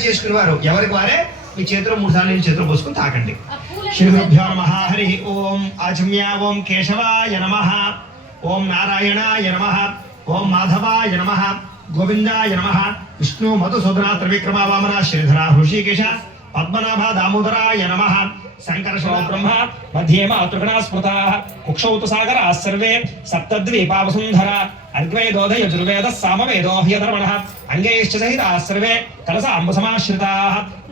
తయారు చేసుకునేవారు. ఎవరికి వారే? మీ చేతిలో మూడు సార్లు నేను చేతిలో పోసుకుని తాకండి. శ్రీ నమ హరి ఓం ఆజమ్య ఓం కేశవాయ నమ ఓం నారాయణ యనమ ఓం మాధవాయ నమ గోవిందాయ నమ విష్ణు మధుసూదన త్రివిక్రమ వామన శ్రీధర హృషికేశ పద్మనాభ దామోదరాయ నమ శంకర బ్రహ్మ మధ్యేమ అతృగణ స్మృతా ఉక్షౌతు సాగర ఆసర్వే సప్తద్వీపావసుంధర. అద్వైదోధ యజుర్వేద సామవేదో హ్యధర్మణ అంగేశ్చ సహిత కలస అంబసమాశ్రితా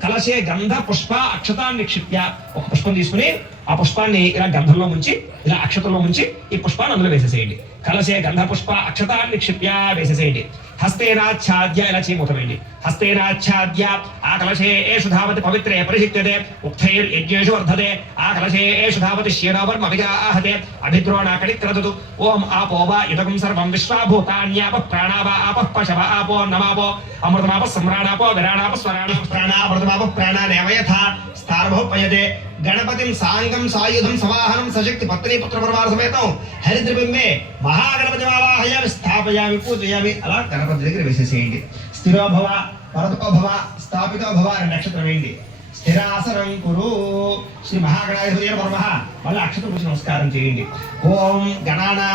కలశే గంధ పుష్ప అక్షతాన్ని క్షిప్య. ఒక పుష్పం తీసుకుని ఆ పుష్పాన్ని ఇలా గంధంలో ముంచి ఇలా అక్షతంలో ముంచి ఈ పుష్పాన్ని అందులో వేసేసేయండి. కలశే గంధ పుష్ప అక్షతాన్ని క్షిప్య వేసేసేయండి. హస్తేనాచ్ఛాద్య ఇలా చేయమూతమేయండి హస్తేనాచ్ఛాద్య ఆ కలశే ఏషు ధావతి పవిత్రే పరిషిక్యతే ఉక్తైర్ యజ్ఞేషు వర్ధతే ఆ కలశే ఏషు ధావతి క్షీరవర్మ అభిగాహతే అభిద్రోణాకడి క్రదతు ఓం ఆపో వా ఇదకం సర్వం విశ్వాభూతాన్యాప ప్రాణావ ఆప పశవ ఆపో నమాపో అమృతమాప సమ్రాణాపో విరాణాప స్వరాణాప ప్రాణామృతమాప ప్రాణానేవయథ స్థానభోపయతే గణపతిం సాంగం సాయుధం సవాహనం సశక్తి పత్ని పుత్ర పరివార సమేతం. హరిద్రబింబే మహాగణపతి ఆవాహయామి స్థాపయామి పూజయామి. అలా గణపతి దగ్గర వేసేసేయండి స్థిరోభవ పరతోభవ స్థాపితోభవ అనే నక్షత్రం వేయండి స్థిరాసనం కురు. శ్రీ మహాగణాధిపతి పరమ మళ్ళీ అక్షతం పూజ నమస్కారం చేయండి. ఓం గణానా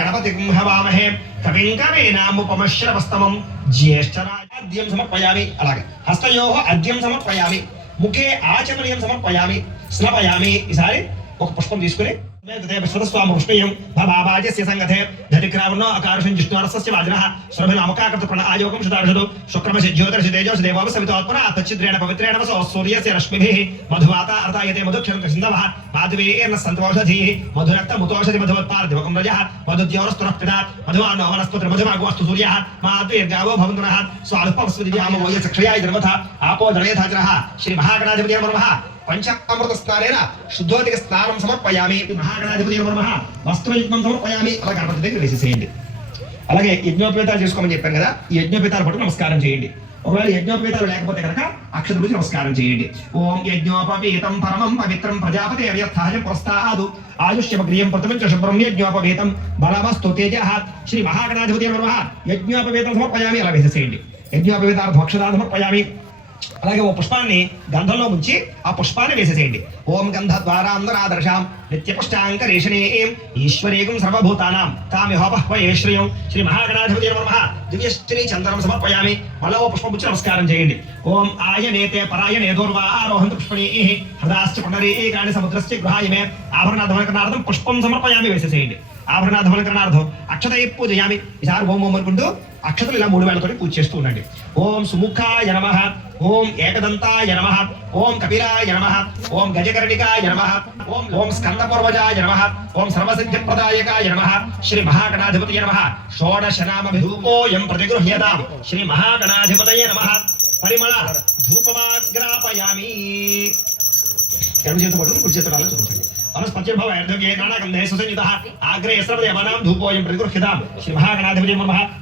గణపతి హవామహే కవిం కవీనాముపమశ్రవస్తమం జ్యేష్ఠరాజ్యం సమర్పయామి. అలాగే హస్తయోహ అద్యం సమర్పయామి. ముఖే ఆచమనీయం సమర్పయామి స్నపయామి ఈసారి ఒక పుష్పం తీసుకుని స్వామి పుష్పేయం భవాజస్య సంగతే ధతిక్రావణో అకారుషం జిష్ణురస్య వాజినః సురభినామకాకృత ప్రణా ఆయోగం శుతార్షదు శుక్రమసి జ్యోతిర్షి తేజోసి దేవోప సవితోత్పన తచ్చిద్రేణ పవిత్రేణ వసో సూర్యస్య రశ్మిభిః మధువాత అర్తాయతే మధుక్షరం సింధవః మాధవేర్న సంతోషధీః మధురక్త ముతోషధి మధువత్పార దివకం రజః మధుద్యోరస్తునః మధువానో వనస్పతి మధుమాగోస్తు సూర్యः మాద్వేర్గావో భవంతు నః స్వాల్పవస్వతి దివ్యామో ఆపో శ్రీ మహాగణాధిపతి నమః పంచామృత స్నానేన శుద్ధోదిక స్నానం సమర్పయామి. మహాగణాధిపతి నమః వస్త్రయుగ్మం సమర్పయామి. అలా గణపతి దగ్గర వేసేసేయండి అలాగే యజ్ఞోపేతాలు చేసుకోమని చెప్పాను కదా ఈ యజ్ఞోపేతాలు పట్టు నమస్కారం చేయండి. ఒకవేళ యజ్ఞోపేతాలు లేకపోతే కనుక అక్షత గురించి నమస్కారం చేయండి. ఓం యజ్ఞోపవేతం పరమం పవిత్రం ప్రజాపతి అవ్యర్థాయ పురస్తాదు. ఆయుష్యమగ్రియం ప్రథమం శుభ్రం యజ్ఞోపవేతం. బలవస్తు తేజ. శ్రీ మహాగణాధిపతి నమః యజ్ఞోపవేతం సమర్పయామి. అలా వేసేసేయండి యజ్ఞోపవేతార్థ భక్షదాలు సమర్పయామి. అలాగే ఓ పుష్పాన్ని గంధంలో ముంచి ఆ పుష్పాన్ని వేసేసేయండి. ఓం గంధ ద్వారా అందరాదర్శాం ద్వారాంధరాదర్శాం నిత్యపుష్టాంకరేషణే ఈశ్వరేకం సర్వభూతానాం తామిహోపహ్వయేశ్రయం శ్రీ మహాగణాధిపతి నమ. దివ్యశ్రీ చందనం సమర్పయామి. మళ్ళా ఓ పుష్పం పుచ్చి నమస్కారం చేయండి. ఓం ఆయనేతే పరాయణే దూర్వా ఆరోహంతు పుష్పణే హృదాశ్చ పునరే పునరీకాని సముద్రస్య గృహాయమే ఆభరణాధమనకరణార్థం పుష్పం సమర్పయామి వేసేసేయండి. ఆభరణాధమనకరణార్థం అక్షతై పూజయామి. ఈసారి ఓం ఓం అనుకుంటూ అక్షతలు ఇలా మూడు వేలతో పూజ చేస్తూ ఉండండి. ఓం సుముఖాయ నమ ఓం ఏకదంతాయ నమ ఓం కపిలాయ నమ ఓం గజకర్ణికాయ నమ ఓం ఓం స్కందపూర్వజాయ నమ ఓం సర్వసిద్ధిప్రదాయకాయ నమ శ్రీ మహాగణాధిపతయ నమ షోడశ విధూపోయం ప్రతిగృహ్యతాం శ్రీ మహాగణాధిపతయ నమ పరిమళ ధూపమాగ్రాపయామి. ఎడమ చేతి పట్టుకుని కుడి చేతి చూపించండి.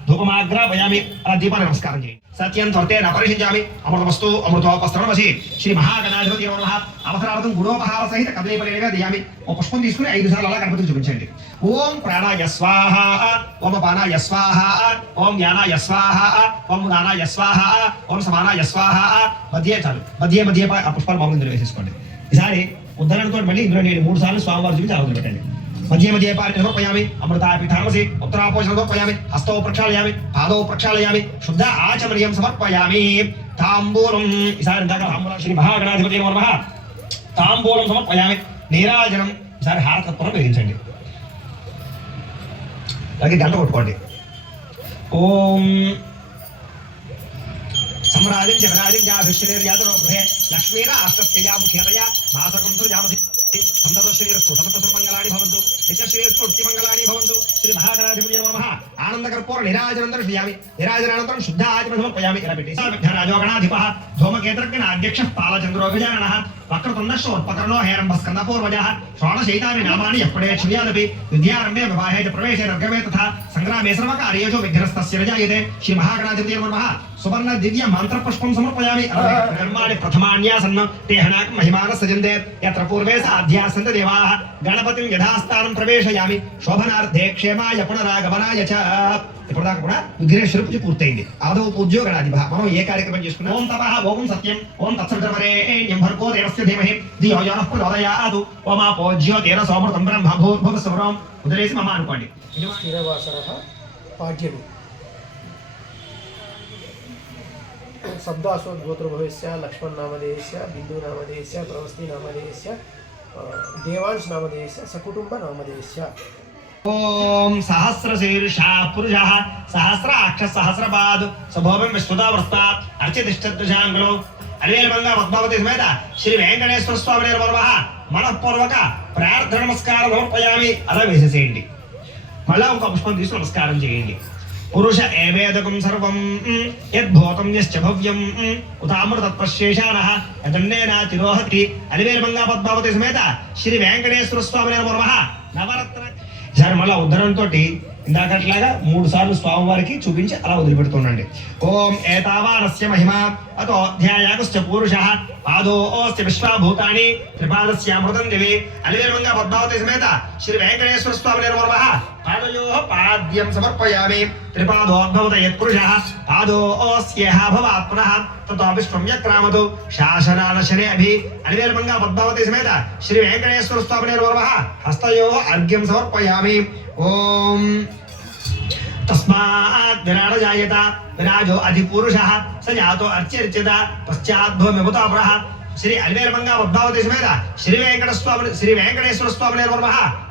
ధూపమాగ్రాపయామి అలా దీపాన్ని నమస్కారం చేయండి సత్యం త్వర్తే నపరిషించామి అమృత అమృతోపస్త్రమసి శ్రీ మహాగణాధిపతి నమః అవసరార్థం గుణోపహార సహిత కదలీపరిగా దియామి ఓ పుష్పం తీసుకుని ఐదు సార్లు అలా గణపతికి చూపించండి ఓం ప్రాణాయ స్వాహ ఓం అపానాయ స్వాహ ఓం జ్ఞానాయ స్వాహ ఓం ఉదానాయ స్వాహ ఓం సమానాయ స్వాహ మధ్య చాలు మధ్య మధ్య ఆ పుష్పాలు మామూలు వేసేసుకోండి ఈసారి ఉద్ధరణతో మళ్ళీ ఇందులో నేను మూడు సార్లు స్వామివారి చూపించి ఆలోచన పెట్టండి. మధ్య మధ్య పారి సమర్పయామి అమృతాపిఠామసి ఉత్తరాపోషణ సమర్పయామి హస్తో ప్రక్షాళయామి పాదో ప్రక్షాళయామి శుద్ధ ఆచమనీయం సమర్పయామి. తాంబూలం ఈసారి ఇందాక తాంబూలం శ్రీ మహాగణాధిపతి నమః. తాంబూలం సమర్పయామి నీరాజనం ఈసారి హారతత్వం వేయించండి అలాగే గంట కొట్టుకోండి. ఓం బ్రహ్మరాజం శివరాజంజాభిశ్రీర్యాదరోగ్రే లక్ష్మీరాష్టస్థ్యయా ముఖ్యతయా మాసకుంసుజామధి సంతతశ్రీరస్తు సమస్తమంగళాని భవంతు యజ్ఞశ్రీరస్తు వృత్తిమంగళాని భవంతు శ్రీ మహాగణాధిపతి నమ ఆనందకర్పూర నిరాజనంతరం శ్రీయామి నిరాజనానంతరం శుద్ధ ఆచమణ సమర్పయామి ఇలా పెట్టి రాజోగణాధిప ధూమకేతర్గణ అధ్యక్ష పాలచంద్రోభిజాగణ వక్రతుండశ్రో ఉత్పకరణో హేరంభ స్కందపూర్వజః షోడశైతాని నామాని ఎప్పుడే క్షుయాదపి విద్యారంభే వివాహే చ ప్రవేశే రగ్గవే తథా సంగ్రామే సర్వకార్యేషు విఘ్నస్తస్య విజాయతే శ్రీ మహాగణాధిపతి నమః సువర్ణ దివ్య మంత్ర పుష్పం సమర్పయామి కర్మాణి ప్రథమాన్యాసన్న తే హనాక్ మహిమాన సజందే యత్ర పూర్వే సాధ్యాసంత దేవాః గణపతిం యథాస్థానం ప్రవేశయామి శోభనార్థే క్షేమాయ పునరాగమనాయ చ ఇప్పటిదాకా కూడా విఘ్నేశ్వర పూజ పూర్తయింది. ఆదవ పూజ్యో గణాధిప మనం ఏ కార్యక్రమం చేసుకున్నాం? ఓం తపః ఓం సత్యం ఓం తత్సవితమరేణ్యం భర్గో దేవస్య ధీమహి ధియో యో నః ప్రచోదయాత్ ఓమా పూజ్యో తేన సోమృతం బ్రహ్మ భూర్భువ స్వరం. వదిలేసి మమ అనుకోండి. ఇది మా- స్థిరవాసరः పాఠ్యమి శబ్దాసో గోత్రభవస్య లక్ష్మణనామధేయస్య బిందునామధేయస్య ప్రవస్తి నామధేయస్య ఆ, దేవాంశ్ నామధేయస్య సకుటుంబ నామధేయస్య. ఓం సహస్రశీర్ష పురుష సహస్రాక్ష సహస్రపాద్ శుభోపం విశ్వదా వృస్తాత్ అర్చితిష్టదృశాంగులు అనివేల్మంగా పద్మావతి సమేత శ్రీ వెంకటేశ్వర స్వామి నిర్వర్వ మనఃపూర్వక ప్రార్థన నమస్కారం సమర్పయామి. అలా వేసేసేయండి. మళ్ళా ఒక పుష్పం తీసి నమస్కారం చేయండి. పురుష ఏవేదకం సర్వం యద్భూతం యశ్చ భవ్యం ఉతామృతత్వశేషాన యదన్నేనా తిరోహతి. అనివేల్మంగా పద్మావతి సమేత శ్రీ వెంకటేశ్వర స్వామి నిర్వర్వ నవరత్న దాని మళ్ళీ ఉద్ధరణతో ఇందాకట్లాగా మూడు సార్లు స్వామివారికి చూపించి అలా వదిలిపెడుతుండండి. ఓం ఏతావానస్య మహిమ అతో అధ్యాయాకశ్చ పూరుష విశ్వభూతాని విశ్వాభూతాని త్రిపాదస్యామృతం దివి అనివేర్వంగా పద్మావతి సమేత శ్రీ వెంకటేశ్వర స్వామి నిర్వర్వ पादयोः पाद्यं समर्पयामि। त्रिपादोद्भवत यत्पुरुषः पादोऽस्यः भवात् पुनः। ततो विश्वं यक्रामतु। शासनानशने अभि अनिवेर्मङ्गा पद्मावती समेत श्रीवेङ्कटेश्वरस्वामिनिर्वरवः हस्तयोः अर्घ्यं समर्पयामि। ॐ तस्मात् जायत विराजो अधिपुरुषः। स जातो अर्च्यर्च्यत पश्चाद्भूमिमुतापरः శ్రీ అలివేలమంగా పద్మావతి మీద శ్రీ వెంకట స్వామి శ్రీ వెంకటేశ్వర స్వామి నిర్వర్మ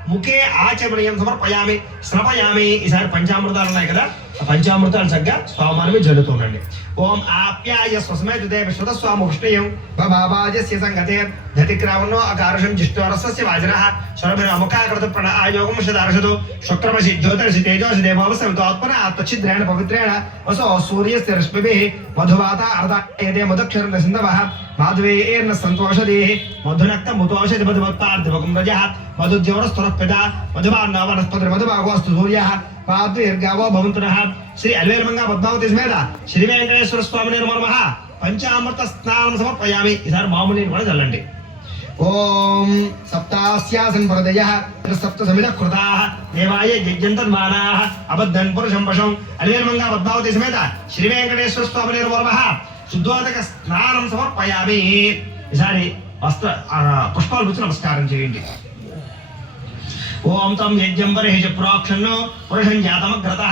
ముఖే ఆచమనీయం సమర్పయామి శ్రమయామి ఈసారి పంచామృతాలు ఉన్నాయి కదా? పంచామృతాలు చక్కగా స్వామానమే జరుగుతుండండి ఓం ఆప్యాయ స్వస్మై దేవ శృత స్వామి విష్ణుయం బాబాజస్య సంగతే ధతిక్రామణో అకారుషం జిష్ణోరస్య వాజనః స్వరభిరముఖాకృత ప్రణా ఆయోగం శదార్షదు శుక్రమసి జ్యోతిర్షి తేజోసి దేవోపసవితోత్పన ఆత్మఛిద్రేణ పవిత్రేణ వసో సూర్యస్య రశ్మిభిः మధువాత అర్ధాయతే మధుక్షరం సింధవः మాధవేర్న సంతోషదేः మధునక్త ముతోషది మధుమత్తార్ధివకం రజः మధుద్యోరస్తురః పిత మధుమాన్న మధుభాగోస్తు సూర్య పాద్వీర్గావో భవంతునః. శ్రీ అల్వేలమంగా పద్మావతి సమేత. శ్రీ వెంకటేశ్వర స్వామి నిర్మర్మ పంచామృత స్నానం సమర్పయామి. ఈసారి మామూలు నీరు కూడా చల్లండి. ఓం సప్తాస్యాసన్ పరదయ. సప్త సమిత కృతా. దేవాయ యజ్ఞంతన్మానాః. అబద్ధన్ పురుషం పశం. అనిర్మంగా పద్మావతి సమేత. శ్రీ వెంకటేశ్వర స్వామి నిర్వర్మ శుద్ధోదక స్నానం సమర్పయామి. ఈసారి వస్త్ర పుష్పాలు గుర్చి నమస్కారం చేయండి. ఓం తం యజ్ఞం బర్హిష ప్రోక్షన్ను పురుషం జాతమగ్రత.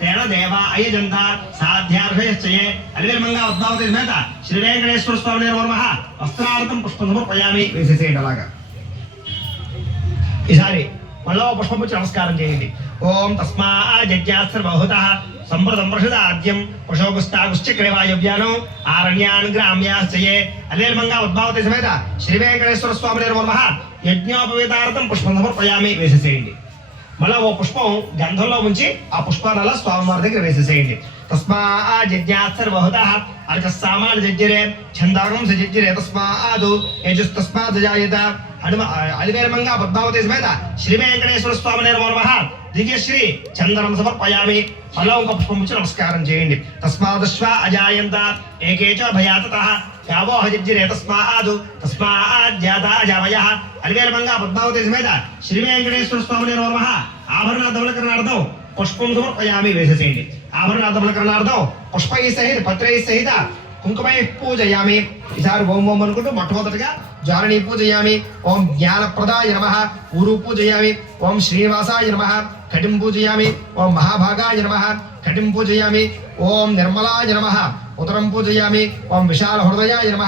తేన దేవ అయజంత సాధ్యార్హయశ్చయే అనిర్మంగా పద్మావతి సమేత శ్రీ వెంకటేశ్వర స్వామి నిర్వర్మ వస్త్రార్థం పుష్పం సమర్పయామి. వేసేసేయండి అలాగా. ఈసారి మళ్ళా పుష్పం వచ్చి నమస్కారం చేయండి. ఓం తస్మా జజ్ఞాస్త్రబహుత సంప్రదం ప్రషదాద్యం పుషోగుస్తాగుశ్చక్రవాయువ్యానం ఆరణ్యాన్ గ్రామ్యాశ్చయే అలేర్మంగా ఉద్భావతి సమేత శ్రీ వెంకటేశ్వర స్వామి నిర్వర్మ యజ్ఞోపవేతార్థం పుష్పం సమర్పయామి వేసేసేయండి. మళ్ళీ ఓ పుష్పం గంధంలో ఉంచి ఆ పుష్పాన్ని అలా స్వామివారి దగ్గర వేసేసేయండి. తస్మా జజ్ఞాత్సర్వహుత అర్చ సామాన్ జజ్జరే ఛందాగం సజ్జరే తస్మాదు యజుస్తస్మాత్ జాయత హనుమ అలివేరమంగా పద్మావతి సమేత శ్రీ వెంకటేశ్వర స్వామి నిర్మోర్మ దివ్యశ్రీ చందనం సమర్పయామి ఫలం పుష్పముచ్చు నమస్కారం చేయండి తస్మాదశ్వ అజాయంత ఏకేచ భయాతత యావోహ హజిరే తస్మాదు తస్మాజ్జాత అజావయ అలివేరమంగా పద్మావతి సమేత శ్రీ వెంకటేశ్వర స్వామి ఆభరణ ఆభరణార్థములకరణార్థం పుష్పం సమర్పయామి వేసేసేయండి ఆభరణార్థములకరణార్థం పుష్పై సహిత పత్రై సహిత కుంకుమై పూజయామి. ఈసారి ఓం ఓం అనుకుంటూ మొట్టమొదటిగా జారణి పూజయామి. ఓం జ్ఞానప్రదాయ నమ. ఊరు పూజయామి. ఓం శ్రీనివాసాయ నమ. కటిం పూజయామి. ఓం మహాభాగాయ నమ. కటిం పూజయామి. ఓం నిర్మలాయ నమ. ఉదరం పూజయామి. ఓం విశాల హృదయాయ నమ.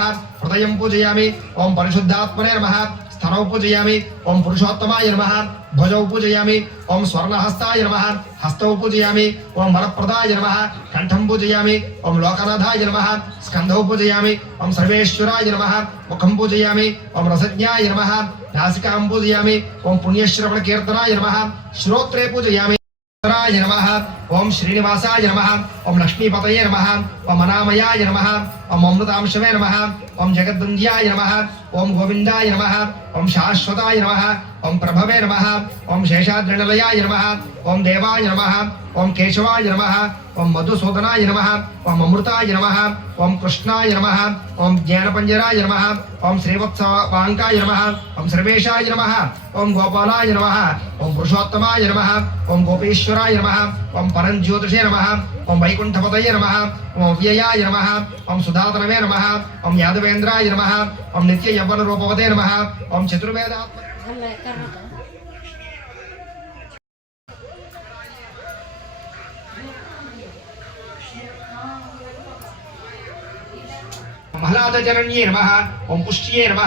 హృదయం పూజయామి. ఓం పరిశుద్ధాత్మనే నమ. స్థనౌ పూజయామి ఓం పురుషోత్తమాయ నమ భుజౌ పూజయామి ఓం స్వర్ణహస్తాయ నమ హస్తౌ పూజయామి ఓం వరప్రదాయ నమ కంఠం పూజయామి ఓం లోకనాథాయ నమ స్కంధౌ పూజయామి ఓం సర్వేశ్వరాయ నమ ముఖం పూజయామి ఓం రసజ్ఞాయ నమ నాసికాం పూజయామి ఓం పుణ్యశ్రవణ కీర్తనాయ నమ శ్రోత్రే పూజయామి రాయ నమ ఓం శ్రీనివాసాయ నమ ఓం లక్ష్మీపతయే నమ ఓం అనామయాయ నమ ఓం అమృతాంశమే నమ ఓం జగద్వంద్యాయ నమ ఓం గోవిందాయ నమ ఓం శాశ్వతాయ నమ ఓం ప్రభవే నమ ఓం శేషాద్రిణలయాయ నమ ఓం దేవాయ నమ ఓం కేశవాయ నమ ఓం మధుసూదనాయ నమ ఓం అమృతాయ నమ ఓం కృష్ణాయ నమ ఓం జ్ఞానపంజరాయ నమ ఓం శ్రీవత్సవాంకాయ నమ ఓం సర్వేషాయ నమ ఓం గోపాలాయ నమ ఓం పురుషోత్తమాయ నమ ఓం గోపేశ్వరాయ నమ ఓం పరంజ్యోతిషే నమ ఓం వైకుంఠపతయ నమ ఓం అవ్యయాయ నమ ఓం సుధాతనవే నమ ఓం యాదవేంద్రాయ నమ ఓం నిత్య యవ్వన రూపవతే నమ. ఓం చతుర్వేదాత్మ. అలా నమ. ఓం పుష్ట్యే నమ.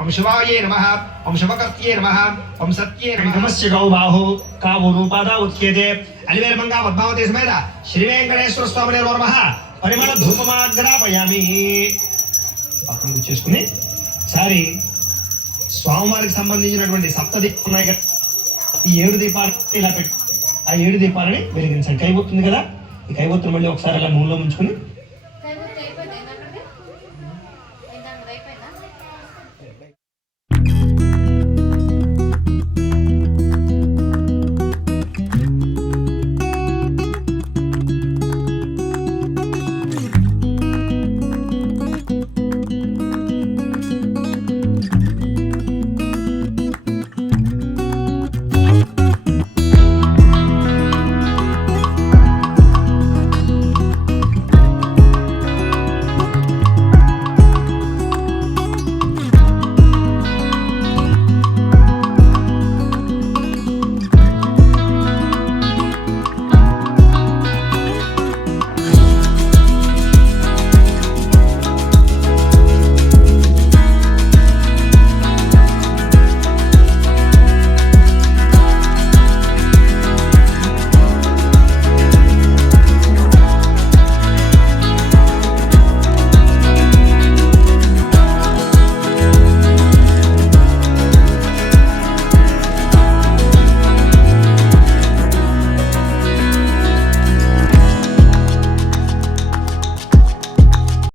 ఓం శివాయే నమ. ఓం శివకర్త్యే నమ. ఓం సత్యే నమస్య గౌ బాహు. కావు రూపాద ఉత్యేతే అలివేర్మంగా పద్మావతి సమేత. శ్రీ వెంకటేశ్వర స్వామి నమ పరిమళ ధూపమాగ్రాపయామి. పక్కన చేసుకుని సారి స్వామివారికి సంబంధించినటువంటి సప్తది ఉన్నాయి కదా ఈ ఏడు దీపాలు ఇలా పెట్టి ఆ ఏడు దీపాలని వెలిగించండి కైపోతుంది కదా? ఈ కైవొత్తులు మళ్ళీ ఒకసారి అలా నూనెలో ఉంచుకుని